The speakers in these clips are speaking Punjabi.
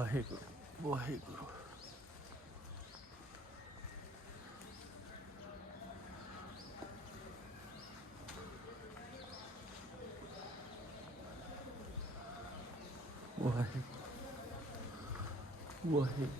ਵਾਹਿਗੁਰੂ ਵਾਹਿਗੁਰੂ ਵਾਹਿਗੁਰੂ ਵਾਹਿਗੁਰੂ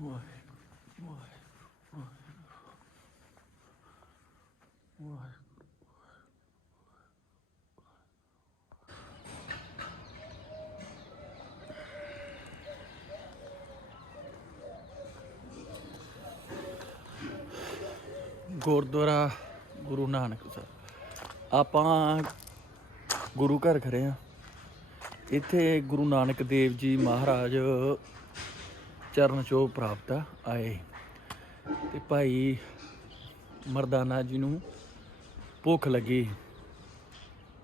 ਵਾਹਿਗੁਰੂ ਵਾਹਿਗੁਰੂ ਵਾਹਿਗੁਰੂ ਵਾਹਿਗੁਰੂ ਗੁਰਦੁਆਰਾ ਗੁਰੂ ਨਾਨਕ ਸਾਹਿਬ। ਆਪਾਂ ਗੁਰੂ ਘਰ ਖੜੇ ਆ ਇੱਥੇ ਗੁਰੂ ਨਾਨਕ ਦੇਵ ਜੀ ਮਹਾਰਾਜ ਚਰਨ ਛੋਹ ਪ੍ਰਾਪਤ ਆਏ। ਤੇ ਭਾਈ ਮਰਦਾਨਾ ਜੀ ਨੂੰ ਭੁੱਖ ਲੱਗੀ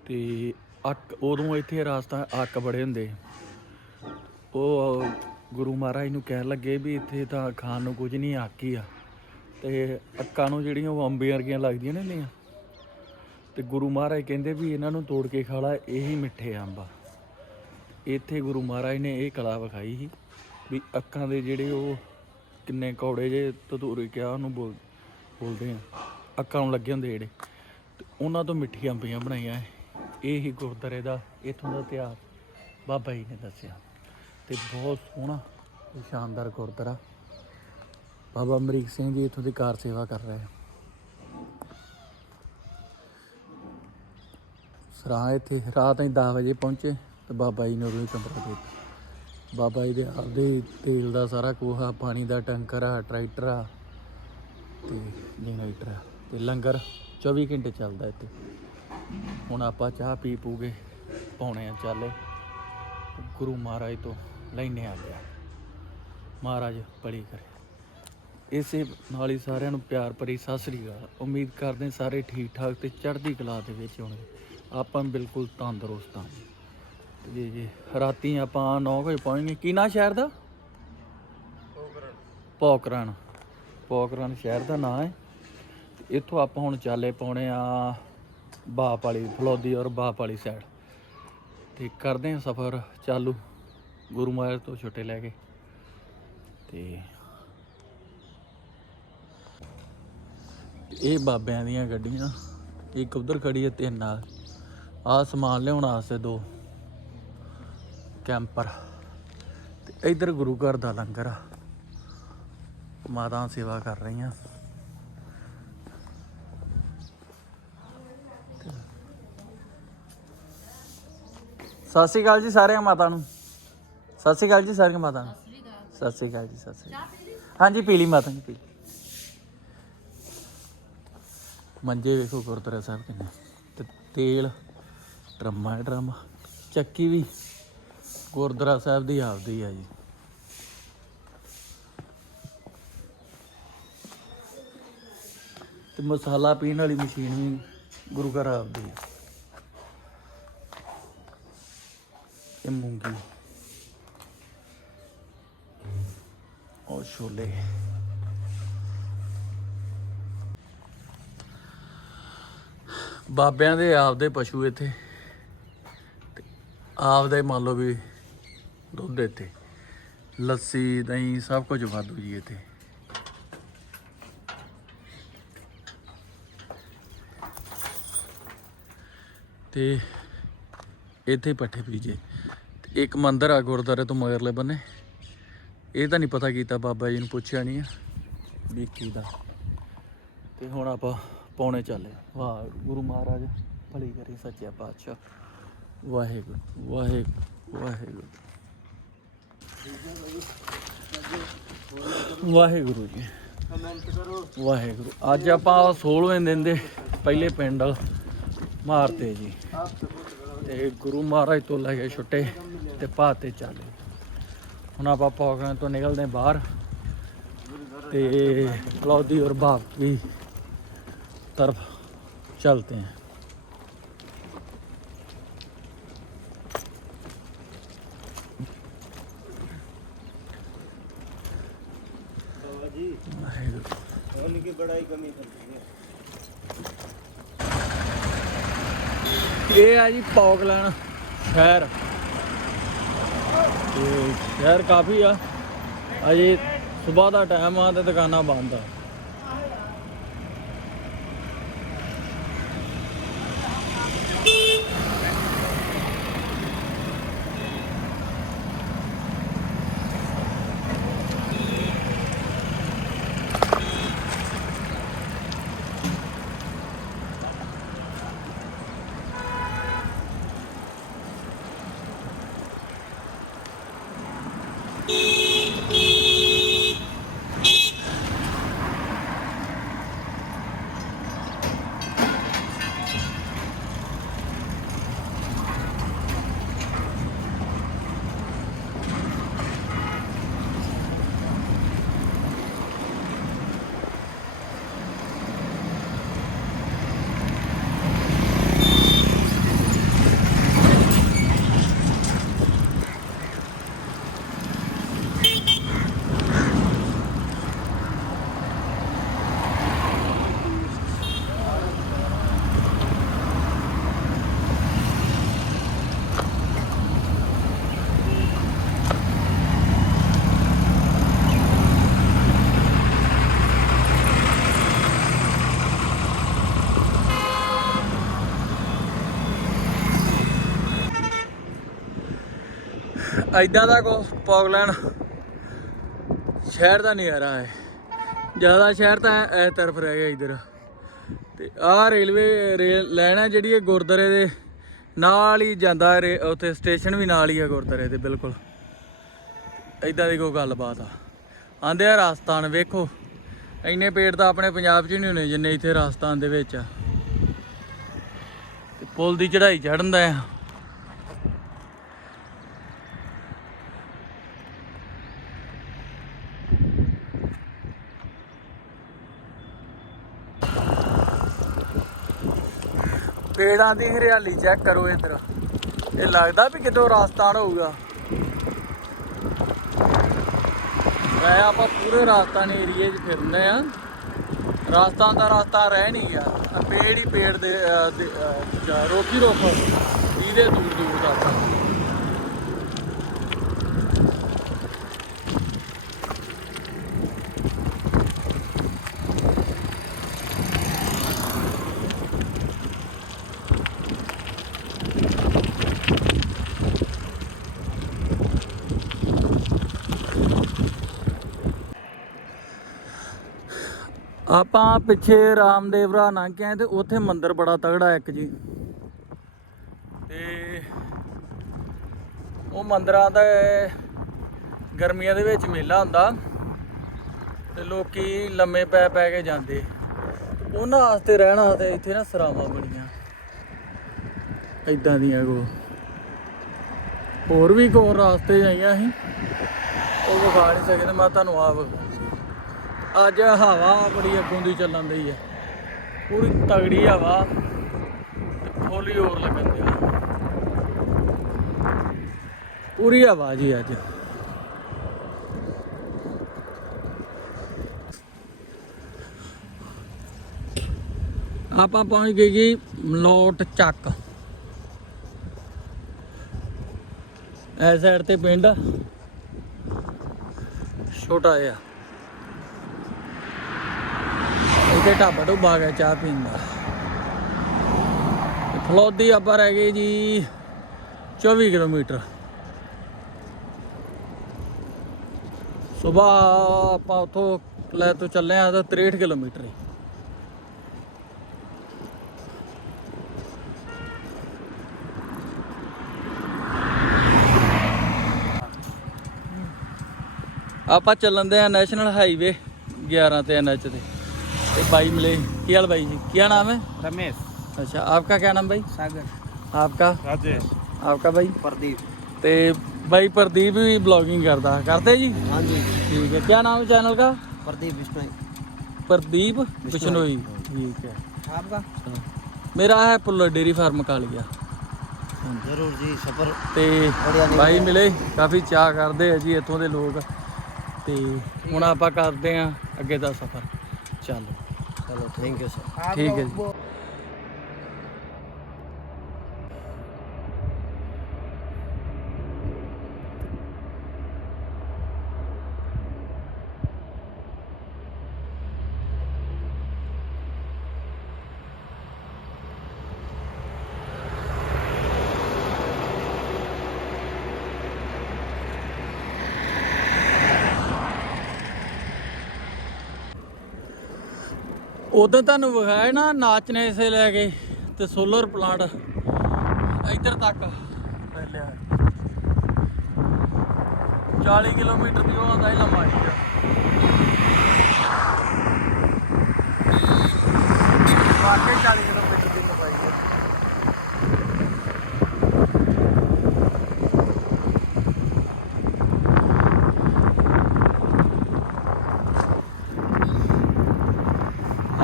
ਤੇ ਅੱਕ ਉਦੋਂ ਇੱਥੇ ਰਾਸਤਾ ਅੱਕ ਬੜੇ ਹੁੰਦੇ। ਉਹ ਗੁਰੂ ਮਹਾਰਾਜ ਨੂੰ ਕਹਿਣ ਲੱਗੇ ਵੀ ਇੱਥੇ ਤਾਂ ਖਾਣ ਨੂੰ ਕੁਝ ਨਹੀਂ, ਅੱਕ ਹੀ ਆ। ਤੇ ਅੱਕਾਂ ਨੂੰ ਜਿਹੜੀਆਂ ਉਹ ਅੰਬੇ ਵਰਗੀਆਂ ਲੱਗਦੀਆਂ ਨੇ ਨੀਆਂ ਤੇ ਗੁਰੂ ਮਹਾਰਾਜ ਕਹਿੰਦੇ ਵੀ ਇਹਨਾਂ ਨੂੰ ਤੋੜ ਕੇ ਖਾ ਲਾ, ਇਹੀ ਮਿੱਠੇ ਅੰਬ ਆ। ਇੱਥੇ ਗੁਰੂ ਮਹਾਰਾਜ ਨੇ ਇਹ ਕਲਾ ਵਿਖਾਈ ਸੀ। ਵੀ ਅੱਖਾਂ ਦੇ ਜਿਹੜੇ ਉਹ ਕਿੰਨੇ ਕੌੜੇ ਜੇ ਤਤੂਰੇ ਕਿਹਾ ਉਹਨੂੰ ਬੋਲ, ਬੋਲਦੇ ਆ। ਅੱਕਾਂ ਨੂੰ ਲੱਗੇ ਹੁੰਦੇ ਜਿਹੜੇ। ਤੇ ਉਹਨਾਂ ਤੋਂ ਮਿੱਠੀਆਂ ਅੰਬੀਆਂ ਬਣਾਈਆਂ ਇਹ। ਹੀ ਗੁਰਦਾਰੇ ਦਾ ਇੱਥੋਂ ਦਾ ਇਤਿਹਾਸ ਬਾਬਾ ਜੀ ਨੇ ਦੱਸਿਆ। ਤੇ ਬਹੁਤ ਸੋਹਣਾ ਤੇ ਸ਼ਾਨਦਾਰ ਗੁਰਦੁਆਰਾ। ਬਾਬਾ ਅਮਰੀਕ ਸਿੰਘ ਜੀ ਇੱਥੋਂ ਦੀ ਕਾਰ ਸੇਵਾ ਕਰ ਰਹੇ ਆ। ਸਰਾਂ ਇੱਥੇ ਰਾਤ ਹੀ 10 ਵਜੇ ਪਹੁੰਚੇ ਤੇ ਬਾਬਾ ਜੀ ਨੇ ਉਦੋਂ ਹੀ ਕਮਰਾ ਦੇ ਦਿੱਤਾ। ਬਾਬਾ ਜੀ ਦੇ ਆਪਦੇ ਤੇਲ ਦਾ ਸਾਰਾ ਕੋਹਾ, ਪਾਣੀ ਦਾ ਟੈਂਕਰ ਆ, ਟਰੈਕਟਰ ਆ ਤੇ ਜਨਰੇਟਰ ਆ ਤੇ ਲੰਗਰ 24 ਘੰਟੇ ਚੱਲਦਾ ਇੱਥੇ। ਹੁਣ ਆਪਾਂ ਚਾਹ ਪੀ ਪੂਗੇ ਪਾਉਣੇ ਆ ਚੱਲ। ਗੁਰੂ ਮਹਾਰਾਜ ਤੋਂ ਲੈਨੇ ਆ ਗਿਆ। ਮਹਾਰਾਜ ਬੜੀ ਕਰੇ। ਇਸੇ ਨਾਲ ਹੀ ਸਾਰਿਆਂ ਨੂੰ ਪਿਆਰ ਭਰੀ ਸਤਿ ਸ੍ਰੀ ਅਕਾਲ। ਉਮੀਦ ਕਰਦੇ ਸਾਰੇ ਠੀਕ ਠਾਕ ਤੇ ਚੜ੍ਹਦੀ ਕਲਾ ਦੇ ਵਿੱਚ ਹੋਣਗੇ। ਆਪਾਂ ਬਿਲਕੁਲ ਤੰਦਰੁਸਤ ਹਾਂ। ਜੀ ਜੀ। ਰਾਤੀ ਆਪਾਂ 9 ਵਜੇ ਪਹੁੰਚ ਗਏ। ਕੀ ਨਾਂ ਸ਼ਹਿਰ ਦਾ? ਪੋਕਰਨ ਪੋਕਰਨ ਸ਼ਹਿਰ ਦਾ ਨਾਂ ਹੈ। ਇੱਥੋਂ ਆਪਾਂ ਹੁਣ ਚਾਲੇ ਪਾਉਣੇ ਆ ਬਾਪ ਵਾਲੀ, ਫਲੋਦੀ ਔਰ ਬਾਪ ਵਾਲੀ ਸਾਈਡ ਤੇ ਕਰਦੇ ਹਾਂ ਸਫ਼ਰ ਚਾਲੂ, ਗੁਰੂ ਮਹਾਰਾਜ ਤੋਂ ਛੁੱਟੇ ਲੈ ਕੇ। ਤੇ ਇਹ ਬਾਬਿਆਂ ਦੀਆਂ ਗੱਡੀਆਂ ਇੱਕ ਉਧਰ ਖੜੀ ਹੈ ਤਿੰਨ ਨਾਲ। ਆ ਸਮਾਨ ਲਿਆਉਣ ਵਾਸਤੇ ਦੋ। ਕੈਂਪਰ। ਤੇ ਇਧਰ ਗੁਰੂ ਘਰ ਦਾ ਲੰਗਰ ਆ। ਮਾਤਾ ਸੇਵਾ ਕਰ ਰਹੀਆਂ। ਸਤਿ ਸ਼੍ਰੀ ਅਕਾਲ ਜੀ ਸਾਰਿਆਂ ਮਾਤਾ ਨੂੰ। ਸਤਿ ਸ਼੍ਰੀ ਅਕਾਲ ਜੀ ਸਾਰੀਆਂ ਮਾਤਾ ਨੂੰ। ਸਤਿ ਸ਼੍ਰੀ ਅਕਾਲ ਜੀ, ਸਤਿ ਸ਼੍ਰੀ ਅਕਾਲ ਹਾਂਜੀ ਪੀਲੀ ਮਾਤਾ ਜੀ ਪੀਲੀ ਮੰਜੇ ਵੇਖੋ ਗੁਰਦੁਆਰਾ ਸਾਹਿਬ ਕਿੰਨੇ। ਤੇ ਤੇਲ, ਡਰਮਾ ਡਰਮ। ਚੱਕੀ ਵੀ। ਗੁਰਦੁਆਰਾ ਸਾਹਿਬ ਦੀ ਆਪਦੀ ਆ ਜੀ। ਤੇ ਮਸਾਲਾ ਪੀਣ ਵਾਲੀ ਮਸ਼ੀਨ ਵੀ ਗੁਰੂ ਘਰ ਆਪਦੀ ਆ। ਇਹ ਮੂੰਗੀ। ਉਹ ਛੋਲੇ। ਬਾਬਿਆਂ ਦੇ ਆਪਦੇ ਪਸ਼ੂ ਇੱਥੇ। ਆਪਦੇ ਮੰਨ ਲਓ ਵੀ ਦੁੱਧ ਇੱਥੇ। ਲੱਸੀ, ਦਹੀਂ, ਸਭ ਕੁਝ ਵਾਧੂ ਜੀ ਇੱਥੇ। ਤੇ ਇੱਥੇ ਪੱਠੇ ਬੀਜੇ ਤੇ ਇੱਕ ਮੰਦਰ ਆ ਗੁਰਦੁਆਰੇ ਤੋਂ ਮਗਰਲੇ ਬੰਨੇ। ਇਹ ਤਾਂ ਨਹੀਂ ਪਤਾ ਕੀਤਾ ਬਾਬਾ ਜੀ ਨੂੰ ਪੁੱਛਿਆ ਨਹੀਂ ਆ ਵੀ ਕੀ ਦਾ। ਤੇ ਹੁਣ ਆਪਾਂ ਪੌਣੇ ਚੱਲੇ ਵਾਹ ਗੁਰੂ ਮਹਾਰਾਜ, ਭਲੀ ਕਰੇ ਸੱਚਿਆ ਪਾਤਸ਼ਾਹ। ਵਾਹਿਗੁਰੂ ਵਾਹਿਗੁਰੂ ਵਾਹਿਗੁਰੂ। ਵਾਹਿਗੁਰੂ ਜੀ। ਵਾਹਿਗੁਰੂ। ਅੱਜ ਆਪਾਂ 16ਵੇਂ ਦਿਨ ਦੇ ਪਹਿਲੇ ਪਿੰਡ ਮਾਰਤੇ ਜੀ। ਤੇ ਗੁਰੂ ਮਹਾਰਾਜ ਤੋਂ ਲੈ ਕੇ ਛੁੱਟੇ ਤੇ ਪਾਤੇ ਚਾਲੇ। ਹੁਣ ਆਪਾਂ ਪੌਕਾਂ ਤੋਂ ਨਿਕਲਦੇ ਬਾਹਰ। ਤੇ ਕਲੌਦੀ ਔਰ ਬਾਪ ਵੀ ਤਰਫ ਚਲਤੇ ਹਾਂ। ਇਹ ਆ ਜੀ ਪੌਗਲੈਂਡ ਸ਼ਹਿਰ ਤੇ ਸ਼ਹਿਰ ਕਾਫੀ ਆ। ਅਜੇ ਸਵੇਰ ਦਾ ਟਾਈਮ ਆ ਤੇ ਦੁਕਾਨਾਂ ਬੰਦ ਆ। ਐਦਾਂ ਦਾ ਕੋ ਪੌਗਲੈਂਡ ਸ਼ਹਿਰ ਦਾ ਨਜ਼ਾਰਾ ਹੈ। ਜ਼ਿਆਦਾ ਸ਼ਹਿਰ ਤਾਂ ਇਸ ਤਰਫ ਰਹਿ ਗਿਆ ਇਧਰ। ਤੇ ਆਹ ਰੇਲਵੇ, ਰੇਲ ਲਾਈਨ ਹੈ ਜਿਹੜੀ ਇਹ ਗੁਰਦਾਰੇ ਦੇ ਨਾਲ ਹੀ ਜਾਂਦਾ ਹੈ ਰੇ- ਉੱਥੇ ਸਟੇਸ਼ਨ ਵੀ ਨਾਲ ਹੀ ਹੈ ਗੁਰਦਾਰੇ ਦੇ, ਬਿਲਕੁਲ। ਐਦਾਂ ਦੀ ਕੋਈ ਗੱਲਬਾਤ ਆ। ਆਂਦੇ ਆ ਰਾਜਸਥਾਨ, ਵੇਖੋ। ਇੰਨੇ ਪੇੜ ਤਾਂ ਆਪਣੇ ਪੰਜਾਬ 'ਚ ਨਹੀਂ ਹੋਣੇ ਜਿੰਨੇ ਇੱਥੇ ਰਾਜਸਥਾਨ ਦੇ ਵਿੱਚ ਆ। ਤੇ ਪੁਲ ਦੀ ਚੜ੍ਹਾਈ ਚੜ੍ਹਨ ਦਾ ਆ। ਪੇੜਾਂ ਦੀ ਹਰਿਆਲੀ ਚੈੱਕ ਕਰੋ ਇੱਧਰ। ਇਹ ਲੱਗਦਾ ਵੀ ਕਿਤੋਂ ਰਾਜਸਥਾਨ ਹੋਊਗਾ। ਮੈਂ ਆਪਾਂ ਪੂਰੇ ਰਾਜਸਥਾਨ ਏਰੀਏ 'ਚ ਫਿਰਨੇ ਆ। ਰਾਜਸਥਾਨ ਦਾ ਰਸਤਾ ਰਹਿ ਨਹੀਂ ਆ ਪੇੜ ਹੀ ਪੇੜ ਦੇ ਅਹ, ਦੇ, ਰੋਕੀ ਰੋਕ। ਇਹਦੇ ਦੂਰ ਦੂਰ ਦਾ ਆਪਾਂ ਪਿੱਛੇ ਰਾਮਦੇਵਰਾ ਲੰਘ ਕੇ ਆਏ ਤੇ ਉੱਥੇ ਮੰਦਿਰ ਬੜਾ ਤਗੜਾ ਇੱਕ ਜੀ। ਤੇ ਉਹ ਮੰਦਰਾਂ ਦਾ ਗਰਮੀਆਂ ਦੇ ਵਿੱਚ ਮੇਲਾ ਹੁੰਦਾ ਤੇ ਲੋਕੀ ਲੰਮੇ ਪੈ ਪੈ ਕੇ ਜਾਂਦੇ। ਉਹਨਾਂ ਵਾਸਤੇ ਰਹਿਣਾ ਤੇ ਇੱਥੇ ਨਾ ਸਰਾਵਾਂ ਬਣੀਆਂ। ਇਦਾਂ ਦੀਆਂ ਕੋ। ਹੋਰ ਵੀ ਕੋ ਰਾਸਤੇ ਆਈਆਂ ਸੀ। ਉਹ ਵਿਖਾ ਨਹੀਂ ਸਕਦੇ ਮੈਂ ਤੁਹਾਨੂੰ ਆਪ ਅੱਜ ਹਵਾ ਬੜੀ ਅੱਗੋਂ ਦੀ ਚੱਲਣ ਦੀ ਹੈ ਪੂਰੀ ਤਗੜੀ ਹਵਾ ਤੇ ਫੁੱਲ ਹੋਰ ਲੱਗਣ ਦੀ ਪੂਰੀ ਹਵਾ ਜੀ ਅੱਜ। ਆਪਾਂ ਪਹੁੰਚ ਗਏ ਜੀ ਮਲੋਟ ਚੱਕ। ਇਸ ਸਾਈਡ ਤੇ ਪਿੰਡ। ਛੋਟਾ ਜਿਹਾ। ਇੱਥੇ ਢਾਬਾ ਢੁੱਬਾ ਗਿਆ ਚਾਹ ਪੀਣ ਦਾ। ਤੇ ਫਲੌਦੀ ਆਪਾਂ ਰਹਿ ਗਏ ਜੀ 24 ਕਿਲੋਮੀਟਰ। ਸਵੇਰ ਆਪਾਂ ਉਥੋਂ ਲੈ ਤੋਂ ਚੱਲੇ ਆ ਤਾਂ 63 ਕਿਲੋਮੀਟਰ ਹੀ। ਆਪਾਂ ਚੱਲਣ ਦੇ ਆ ਨੈਸ਼ਨਲ ਹਾਈਵੇ 11 ਤੇ ਐਨਐਚ ਤੇ। ਤੇ ਬਾਈ ਮਿਲੇ ਕੀ ਹਾਲ ਬਾਈ ਜੀ ਕੀ ਨਾਮ ਹੈ रमेश अच्छा आपका क्या नाम भाई सागर आपका राजेश आपका भाई प्रदीप ਤੇ ਬਾਈ ਪ੍ਰਦੀਪ ਵੀ ਬਲੌਗਿੰਗ ਕਰਦਾ ਕਰਦੇ ਜੀ हाँ जी ਠੀਕ ਹੈ ਕੀ ਨਾਮ ਹੈ ਚੈਨਲ ਦਾ प्रदीप बिश्नोई ਪ੍ਰਦੀਪ ਬਿਸ਼ਨੋਈ ਠੀਕ ਹੈ आपका ਮੇਰਾ ਹੈ ਪੁੱਲਰ ਡੇਰੀ ਫਾਰਮ ਕਾਲੀਆ जरूर जी सफर ਤੇ बढ़िया नहीं ਬਾਈ ਮਿਲੇ ਕਾਫੀ ਚਾਹ ਕਰਦੇ ਆ ਜੀ ਇੱਥੋਂ ਦੇ ਲੋਕ ਤੇ ਹੁਣ ਆਪਾਂ ਕਰਦੇ ਆ ਅੱਗੇ ਦਾ ਸਫ਼ਰ ਚਲੋ ਚਲੋ ਥੈਂਕ ਯੂ ਸਰ ਠੀਕ ਹੈ ਜੀ ਉਦੋਂ ਤੁਹਾਨੂੰ ਵਿਖਾਇਆ ਨਾ ਨਾਚਨੇ ਸੇ ਲੈ ਕੇ ਤੇ ਸੋਲਰ ਪਲਾਂਟ ਇੱਧਰ ਤੱਕ। ਫੈਲਿਆ ਹੈ। 40 ਕਿਲੋਮੀਟਰ ਦੀ ਉਹ ਆਂਦਾ ਹੀ ਲੰਬਾਈ ਆ। ਵਾਕਈ 40 ਕਿਲੋਮੀਟਰ ਦੀ ਲੰਬਾਈ ਹੈ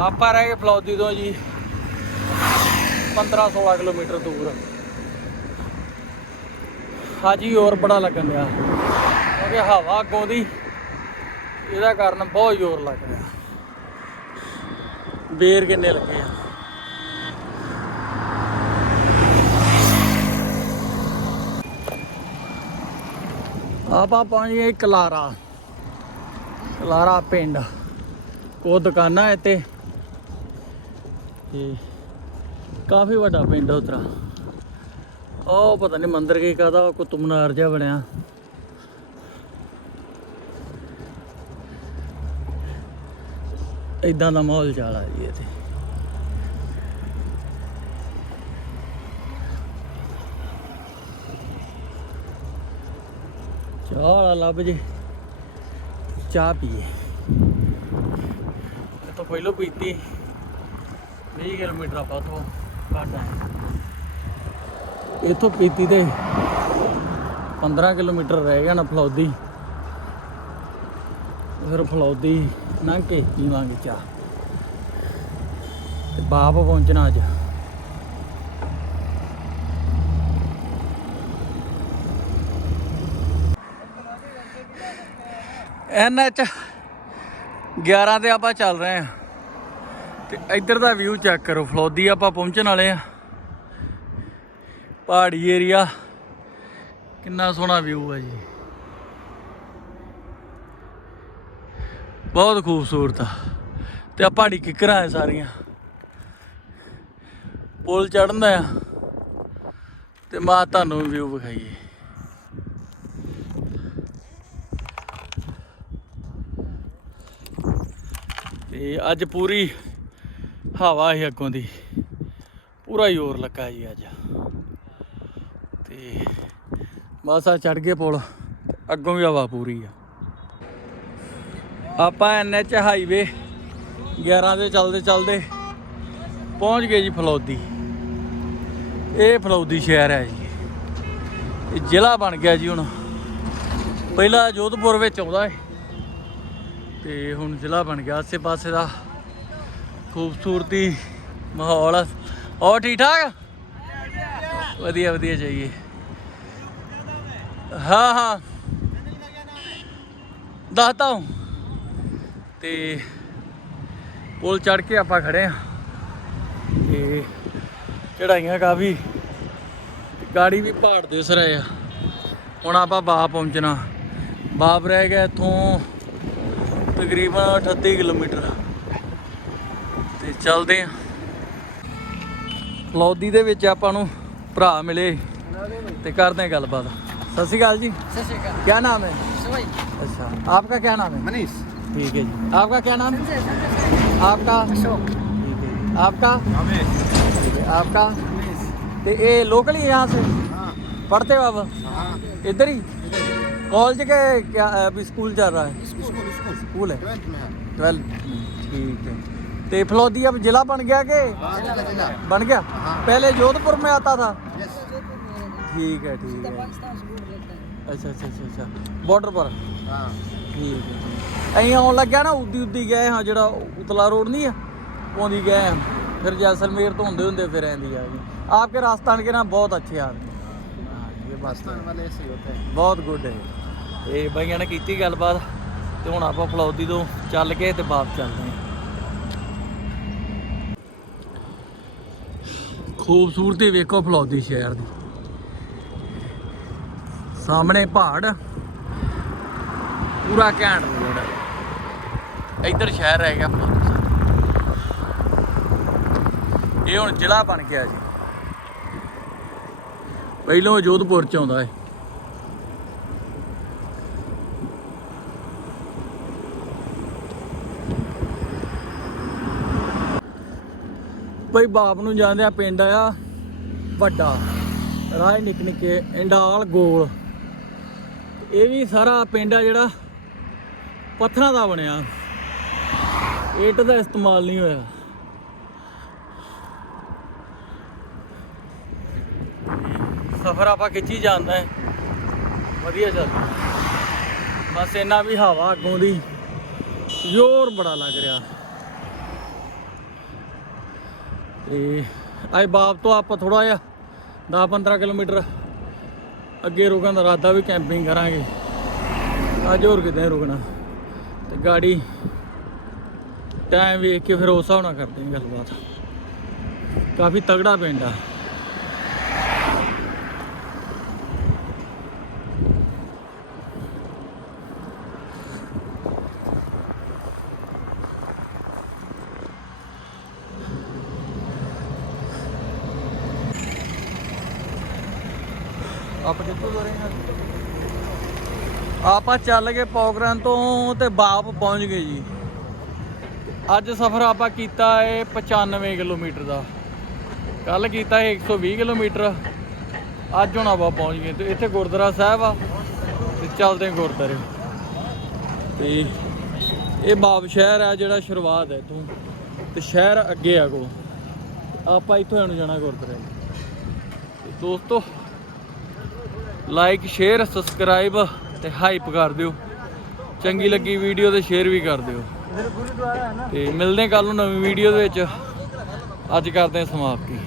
ਆਪਾਂ ਰਹਿ ਗਏ ਫਲੌਦੀ ਤੋਂ ਜੀ। 15 16 ਕਿਲੋਮੀਟਰ ਦੂਰ। ਹਾਜੀ, ਹੋਰ ਬੜਾ ਲੱਗਣ ਡਿਆ। ਕਿਉਂਕਿ ਹਵਾ ਅੱਗੋਂ ਦੀ, ਇਹਦਾ ਕਾਰਨ ਬਹੁਤ ਜ਼ੋਰ ਲੱਗ ਰਿਹਾ। ਬੇਰ ਕਿੰਨੇ ਲੱਗੇ ਆ। ਆਪਾਂ ਪਹੁੰਚ ਕਲਾਰਾ। ਕਲਾਰਾ ਪਿੰਡ। ਉਹ ਦੁਕਾਨਾਂ ਇੱਥੇ। ਤੇ ਕਾਫੀ ਵੱਡਾ ਪਿੰਡ ਆ ਉਤਰਾ। ਉਹ ਪਤਾ ਨਹੀਂ ਮੰਦਰ ਕੀ ਕਹਦਾ ਕੁਤੁਬ ਮਨਾਰ ਜਿਹਾ ਬਣਿਆ। ਇਦਾਂ ਦਾ ਮਾਹੌਲ ਚਾਲ ਆ ਜੀ ਇੱਥੇ ਚਾਹ ਵਾਲਾ ਲੱਭ ਜੇ। ਚਾਹ ਪੀਏ। ਇਹ ਤਾਂ ਪਹਿਲਾਂ ਪੀਤੀ। 20 ਕਿਲੋਮੀਟਰ ਆਪਾਂ ਤੋਂ ਘੱਟ ਆਏ। ਇੱਥੋਂ ਪੀਤੀ ਤੇ 15 ਕਿਲੋਮੀਟਰ ਰਹਿ ਗਿਆ ਨਾ ਫਲੌਦੀ। ਫਿਰ ਫਲੌਦੀ ਲੰਘ ਕੇ ਪੀਵਾਂਗੇ ਚਾਹ। ਤੇ ਬਾਪ ਪਹੁੰਚਣਾ ਅੱਜ। ਐਨਐਚ 11 ਤੇ ਆਪਾਂ ਚੱਲ ਰਹੇ ਹਾਂ। ਤੇ ਇੱਧਰ ਦਾ ਵਿਊ ਚੈੱਕ ਕਰੋ, ਫਲੋਦੀ ਆਪਾਂ ਪਹੁੰਚਣ ਵਾਲੇ ਆ। ਪਹਾੜੀ ਏਰੀਆ ਕਿੰਨਾ ਸੋਹਣਾ ਵਿਊ ਆ ਜੀ। ਬਹੁਤ ਖੂਬਸੂਰਤ ਆ। ਤੇ ਆ ਪਹਾੜੀ ਕਿਕਰਾਂ ਆ ਸਾਰੀਆਂ। ਪੁਲ ਚੜਨ ਆ। ਤੇ ਮਾ ਤੁਹਾਨੂੰ ਵਿਊ ਵਿਖਾਈਏ। ਤੇ ਅੱਜ ਪੂਰੀ ਹਵਾ ਹੈ ਅੱਗੋਂ ਦੀ। ਪੂਰਾ ਜ਼ੋਰ ਲੱਗਾ ਜੀ ਅੱਜ। ਤੇ ਬਸ ਆ ਚੜ ਗਏ ਪੁਲ। ਅੱਗੋਂ ਵੀ ਹਵਾ ਪੂਰੀ ਆ। ਆਪਾਂ ਐਨਐਚ ਹਾਈਵੇ 11 ਦੇ ਚੱਲਦੇ ਚੱਲਦੇ ਪਹੁੰਚ ਗਏ ਜੀ ਫਲੌਦੀ। ਇਹ ਫਲੌਦੀ ਸ਼ਹਿਰ ਹੈ ਜੀ। ਇਹ ਜ਼ਿਲ੍ਹਾ ਬਣ ਗਿਆ ਜੀ ਹੁਣ। ਪਹਿਲਾਂ ਜੋਧਪੁਰ ਵਿੱਚ ਆਉਂਦਾ ਏ। ਤੇ ਹੁਣ ਜ਼ਿਲ੍ਹਾ ਬਣ ਗਿਆ ਆਸੇ ਪਾਸੇ ਦਾ। ਖੂਬਸੂਰਤੀ ਮਾਹੌਲ ਆ। ਹੋਰ ਠੀਕ ਠਾਕ? ਵਧੀਆ ਵਧੀਆ ਚਾਹੀਏ ਹਾਂ ਹਾਂ। ਦੱਸਦਾ ਹੂੰ ਤੇ ਪੁਲ ਚੜ ਕੇ ਆਪਾਂ ਖੜੇ ਆ ਤੇ ਚੜਾਈਆਂ ਕਾਫੀ। ਗਾੜੀ ਵੀ ਪਹਾੜ ਦੇ ਉਸਰ ਆ। ਹੁਣ ਆਪਾਂ ਬਾਪ ਪਹੁੰਚਣਾ। ਬਾਪ ਰਹਿ ਗਿਆ ਇੱਥੋਂ ਤਕਰੀਬਨ 38 ਕਿਲੋਮੀਟਰ। ਚੱਲਦੇ ਆ ਫਲੌਦੀ ਦੇ ਵਿੱਚ ਆਪਾਂ ਨੂੰ ਭਰਾ ਮਿਲੇ ਤੇ ਕਰਦੇ ਆ ਗੱਲਬਾਤ ਸਤਿ ਸ਼੍ਰੀ ਅਕਾਲ ਜੀ क्या नाम है अच्छा आपका क्या नाम है मनीष ठीक है जी आपका क्या नाम है आपका अशोक ठीक है जी। आपका रमेश ठीक है आपका तो ये लोकल ही यहाँ से हाँ पढ़ते हो अब हाँ इधर ही कॉलेज के क्या अभी स्कूल चल रहा है स्कूल स्कूल स्कूल है ट्वेल्थ में है ट्वेल्थ ठीक है तो फलौदी अब जिला बन गया के जिला जिला बन गया हाँ। पहले जोधपुर में आता था यस ठीक है ठीक है अच्छा अच्छा अच्छा अच्छा बॉर्डर पर हाँ ਠੀਕ ਹੈ ਅਸੀਂ ਆਉਣ ਲੱਗਿਆ ਨਾ ਉੱਦੀ ਉੱਦੀ ਗਏ ਹਾਂ ਜਿਹੜਾ ਉਤਲਾ ਰੋਡ ਨਹੀਂ ਆ ਉਹਦੀ ਗਏ ਹਾਂ ਫਿਰ ਜੈਸਲਮੇਰ ਤੋਂ ਹੁੰਦੇ ਹੁੰਦੇ ਫਿਰ ਆਂਦੀ ਆ ਗਏ आपके राजस्थान के ना बहुत अच्छे आदमी हाँ, ये बात तो पाकिस्तान वाले ऐसे ही होते हैं ਬਹੁਤ ਗੁੱਡ ਹੈ ਇਹ ਬਾਈਆਂ ਨੇ ਕੀਤੀ ਗੱਲਬਾਤ ਤੇ ਹੁਣ ਆਪਾਂ ਫਲੌਦੀ ਤੋਂ ਚੱਲ ਕੇ ਤੇ ਵਾਪਸ ਚੱਲਦੇ ਹਾਂ ਖੂਬਸੂਰਤੀ ਵੇਖੋ ਫਲੌਦੀ ਸ਼ਹਿਰ ਦੀ। ਸਾਹਮਣੇ ਪਹਾੜ। ਪੂਰਾ ਘੈਂਟ ਰੋਡ ਹੈ। ਇੱਧਰ ਸ਼ਹਿਰ ਰਹਿ ਗਿਆ ਫਲੌਦੀ ਇਹ ਹੁਣ ਜ਼ਿਲ੍ਹਾ ਬਣ ਗਿਆ ਜੀ। ਪਹਿਲੋਂ ਜੋਧਪੁਰ ਚ ਆਉਂਦਾ ਹੈ ਭਾਈ ਬਾਪ ਨੂੰ ਜਾਂਦੇ ਆ ਪਿੰਡ ਆ ਵੱਡਾ ਰਾਹ ਨਿੱਕ ਨਿੱਕੇ ਇੰਡਾਲ ਗੋਲ। ਇਹ ਵੀ ਸਾਰਾ ਪਿੰਡ ਆ ਜਿਹੜਾ ਪੱਥਰਾਂ ਦਾ ਬਣਿਆ। ਇੱਟ ਦਾ ਇਸਤੇਮਾਲ ਨਹੀਂ ਹੋਇਆ। ਸਫ਼ਰ ਆਪਾਂ ਖਿੱਚੀ ਜਾਂਦਾ ਹੈ। ਵਧੀਆ ਚੱਲਦਾ ਬਸ ਇੰਨਾ ਵੀ ਹਵਾ ਅੱਗੋਂ ਦੀ ਜ਼ੋਰ ਬੜਾ ਲੱਗ ਰਿਹਾ। ਤੇ ਅੱਜ ਬਾਪ ਤੋਂ ਆਪਾਂ ਥੋੜਾ ਜਿਹਾ 10-15 ਕਿਲੋਮੀਟਰ ਅੱਗੇ ਰੁਕਣ ਦਾ ਇਰਾਦਾ ਵੀ ਕੈਂਪਿੰਗ ਕਰਾਂਗੇ। ਅੱਜ ਹੋਰ ਕਿਤੇ ਰੁਕਣਾ। ਤੇ ਗਾੜੀ ਟਾਈਮ ਵੇਖ ਕੇ ਫਿਰ ਉਸ ਹਿਸਾਬ ਨਾਲ ਕਰਦੇ ਹਾਂ ਗੱਲਬਾਤ। ਕਾਫੀ ਤਗੜਾ ਪਿੰਡ ਆ ਆਪਾਂ ਕਿੱਥੋਂ ਜਾ ਰਹੇ ਹਾਂ ਆਪਾਂ ਚੱਲ ਗਏ ਪੋਗਰਨ ਤੋਂ ਤੇ ਬਾਪ ਪਹੁੰਚ ਗਏ ਜੀ। ਅੱਜ ਸਫ਼ਰ ਆਪਾਂ ਕੀਤਾ ਹੈ 95 ਕਿਲੋਮੀਟਰ ਦਾ। ਕੱਲ ਕੀਤਾ ਹੈ 120 ਕਿਲੋਮੀਟਰ। ਅੱਜ ਹੁਣ ਆਪਾਂ ਪਹੁੰਚ ਗਏ ਤੇ ਇੱਥੇ ਗੁਰਦੁਆਰਾ ਸਾਹਿਬ ਆ ਤੇ ਚੱਲਦੇ ਹਾਂ ਗੁਰਦੁਆਰੇ। ਤੇ ਇਹ ਬਾਪ ਸ਼ਹਿਰ ਆ ਜਿਹੜਾ ਸ਼ੁਰੂਆਤ ਹੈ ਇੱਥੋਂ। ਤੇ ਸ਼ਹਿਰ ਅੱਗੇ ਆ ਕੋ ਆਪਾਂ ਇੱਥੋਂ ਹੁਣ ਜਾਣਾ ਗੁਰਦੁਆਰੇ। ਦੋਸਤੋ ਲਾਈਕ ਸ਼ੇਅਰ ਸਬਸਕ੍ਰਾਈਬ ਤੇ ਹਾਈਪ ਕਰ ਦਿਓ। ਚੰਗੀ ਲੱਗੀ ਵੀਡੀਓ ਤੇ ਸ਼ੇਅਰ ਵੀ ਕਰ ਦਿਓ। ਤੇ ਮਿਲਦੇ ਕੱਲ ਨੂੰ ਨਵੀਂ ਵੀਡੀਓ ਦੇ ਵਿੱਚ। ਅੱਜ ਕਰਦੇ ਹਾਂ ਸਮਾਪਤੀ।